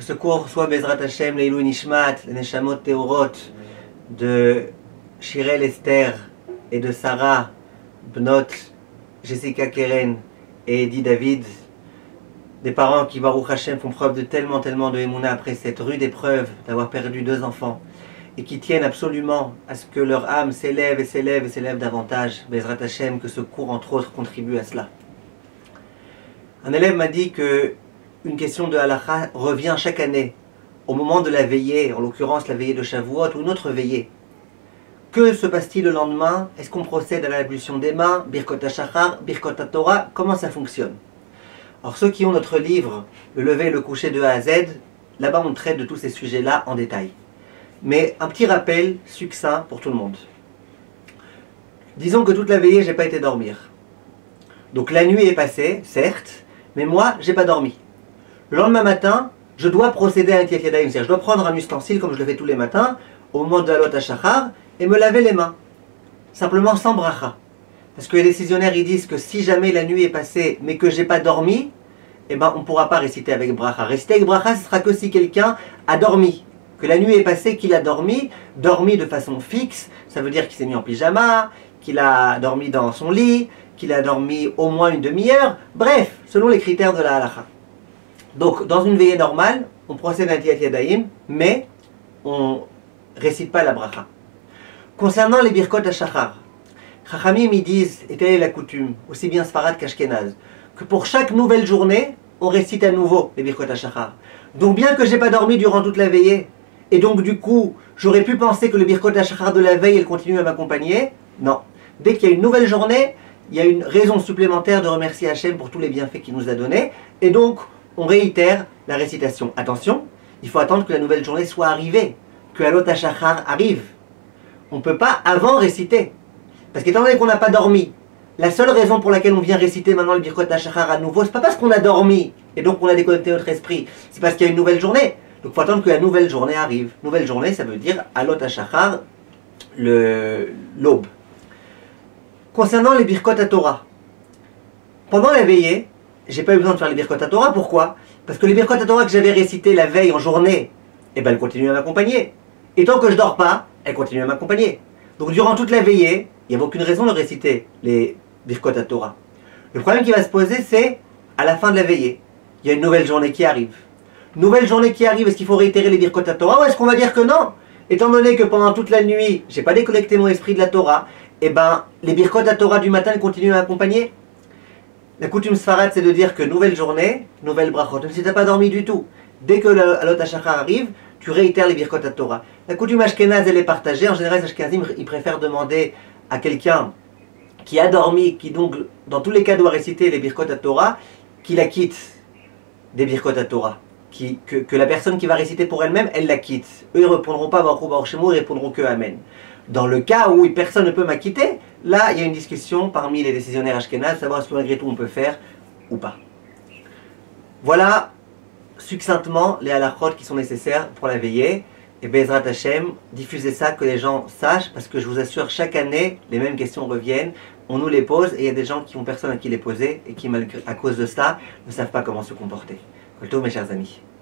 Que ce cours soit Bezrat Hashem, Leilou Nishmat, les Neshamot Teorot de Shirel Esther et de Sarah Bnot, Jessica Keren et Eddie David, des parents qui, Baruch Hashem, font preuve de tellement de émouna après cette rude épreuve d'avoir perdu 2 enfants et qui tiennent absolument à ce que leur âme s'élève et s'élève et s'élève davantage. Bezrat Hashem, que ce cours, entre autres, contribue à cela. Un élève m'a dit que une question de halakha revient chaque année au moment de la veillée, en l'occurrence la veillée de Shavuot ou une autre veillée. Que se passe-t-il le lendemain? Est-ce qu'on procède à l'ablution des mains, Birkot HaShachar, Birkot HaTorah? Comment ça fonctionne? Alors ceux qui ont notre livre, le lever et le coucher de A à Z, là-bas on traite de tous ces sujets-là en détail. Mais un petit rappel succinct pour tout le monde. Disons que toute la veillée, j'ai pas été dormir. Donc la nuit est passée, certes, mais moi, j'ai pas dormi. Le lendemain matin, je dois procéder à un Netilat Yadayim, c'est-à-dire je dois prendre un ustensile comme je le fais tous les matins, au moment de Halot HaShachar, et me laver les mains. Simplement sans bracha. Parce que les décisionnaires, ils disent que si jamais la nuit est passée, mais que j'ai pas dormi, eh ben on ne pourra pas réciter avec bracha. Réciter avec bracha, ce sera que si quelqu'un a dormi. Que la nuit est passée, qu'il a dormi de façon fixe, ça veut dire qu'il s'est mis en pyjama, qu'il a dormi dans son lit, qu'il a dormi au moins une demi-heure, bref, selon les critères de la halakha. Donc, dans une veillée normale, on procède à un Netilat Yadayim, mais on récite pas la bracha. Concernant les Birkot HaShachar, Chachamim ils disent, et telle est la coutume, aussi bien Sfarad qu'Ashkenaz, que pour chaque nouvelle journée, on récite à nouveau les Birkot HaShachar. Donc bien que j'ai pas dormi durant toute la veillée, et donc du coup, j'aurais pu penser que le Birkot HaShachar de la veille, elle continue à m'accompagner, non. Dès qu'il y a une nouvelle journée, il y a une raison supplémentaire de remercier Hachem pour tous les bienfaits qu'il nous a donnés, et donc on réitère la récitation. Attention, il faut attendre que la nouvelle journée soit arrivée, que Halot HaShachar arrive. On ne peut pas avant réciter. Parce qu'étant donné qu'on n'a pas dormi, la seule raison pour laquelle on vient réciter maintenant le Birkot HaShachar à nouveau, c'est pas parce qu'on a dormi, et donc on a déconnecté notre esprit, c'est parce qu'il y a une nouvelle journée. Donc il faut attendre que la nouvelle journée arrive. Nouvelle journée, ça veut dire Halot HaShachar, l'aube. Concernant les Birkot HaTorah, pendant la veillée, j'ai pas eu besoin de faire les Birkot HaTorah. Pourquoi? Parce que les Birkot HaTorah que j'avais récitées la veille en journée, eh ben elles continuent à m'accompagner. Et tant que je dors pas, elles continuent à m'accompagner. Donc durant toute la veillée, il n'y avait aucune raison de réciter les Birkot HaTorah. Le problème qui va se poser, c'est à la fin de la veillée. Il y a une nouvelle journée qui arrive. Nouvelle journée qui arrive, est-ce qu'il faut réitérer les Birkot HaTorah ou est-ce qu'on va dire que non? Étant donné que pendant toute la nuit, j'ai pas déconnecté mon esprit de la Torah, eh ben les Birkot HaTorah du matin continuent à m'accompagner. La coutume Sfarad, c'est de dire que nouvelle journée, nouvelle brachot. Même si tu n'as pas dormi du tout, dès que le Halot HaShachar arrive, tu réitères les Birkot HaTorah. La coutume Ashkenaz, elle est partagée. En général, les Ashkenazim, ils préfèrent demander à quelqu'un qui a dormi, qui donc, dans tous les cas, doit réciter les Birkot HaTorah, qu'il la quitte des Birkot HaTorah. Que la personne qui va réciter pour elle-même, elle la quitte. Eux, ils ne répondront pas Baruch Hu Baruch Shemo, ils répondront que Amen. Dans le cas où personne ne peut m'acquitter, là, il y a une discussion parmi les décisionnaires ashkénazes, savoir est-ce que malgré tout on peut faire ou pas. Voilà succinctement les halachot qui sont nécessaires pour la veillée. Et Bezrat Hashem, diffusez ça, que les gens sachent, parce que je vous assure, chaque année, les mêmes questions reviennent, on nous les pose, et il y a des gens qui ont personne à qui les poser, et qui, à cause de ça, ne savent pas comment se comporter. Kolto, mes chers amis.